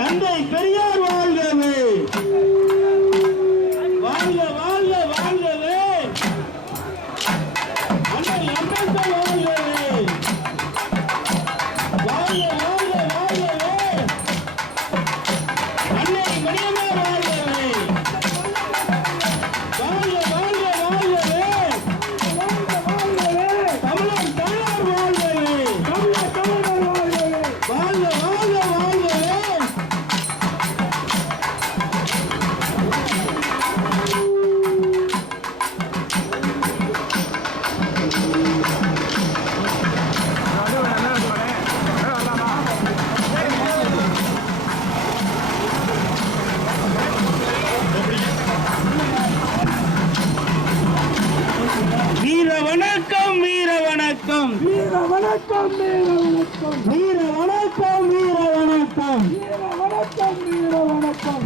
தந்தை பெரியார் வாழ்கவே, வாழ்க வாழ்க வாழ்கவே, அண்ணல் அம்பேத்கர் வாழ்கவே, வாழ்க வாழ்க வாழ்கவே, அன்னை மணியம்மா வாழ்கவே, வாழ்க வாழ்க வாழ்கவே, தமிழர் தமிழர் வாழ்கவே, வாழ்க வாழ்க வாழ்கவே. வீர வணக்கம் வீர வணக்கம் வீர வணக்கம் வீர வணக்கம் வீர வணக்கம் வீர வணக்கம் வீர வணக்கம் வீர வணக்கம்.